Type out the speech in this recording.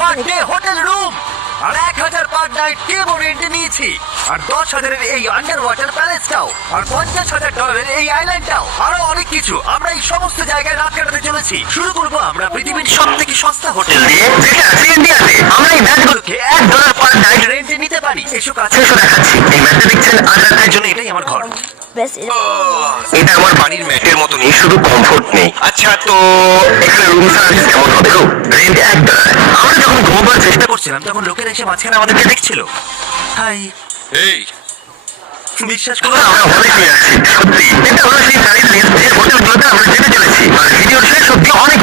Per day hotel room, আর 1000 per night কেবল রেন্টে নিয়েছি, আর 10,000 এর এই আন্ডার ওয়াটার প্যালেসটাও, আর $50,000 এই আইল্যান্ডটাও, আরো অনেক কিছু। আমরা এই সমস্ত জায়গায় রাত কাটাতে চলেছি। শুরু করবো আমরা পৃথিবীর সব থেকে সস্তা হোটেল দিয়ে, যেটা আছে ইন্ডিয়াতে। আমরা এই ম্যাচগুলোকে $1 পার নাইট রেন্টে নিতে পারি। এসো কাছে এসো, দেখাচ্ছি। এই ম্যাচটা দেখছেন, আন্ডারটার জন্য এটাই আমার ঘর। এটা আমার বাড়ির ম্যাটের মতনই, শুধু কমফোর্ট নেই। আচ্ছা, তো এখানে রুম সার্ভিস কেমন হবে গো? রেন্ট $1। আমরা যখন ঘুমোবার চেষ্টা করছিলাম তখন লোকেরা এসে মাঝখানে আমাদেরকে দেখছিল। হাই, এই বিশ্বাস করো আমরা হলে পেয়ে আছি। সত্যি এটা হলো সেই প্যারিস হোটেলগুলোতে আমরা যেতে চলেছি, আর ভিডিওর শেষ অব্দি অনেক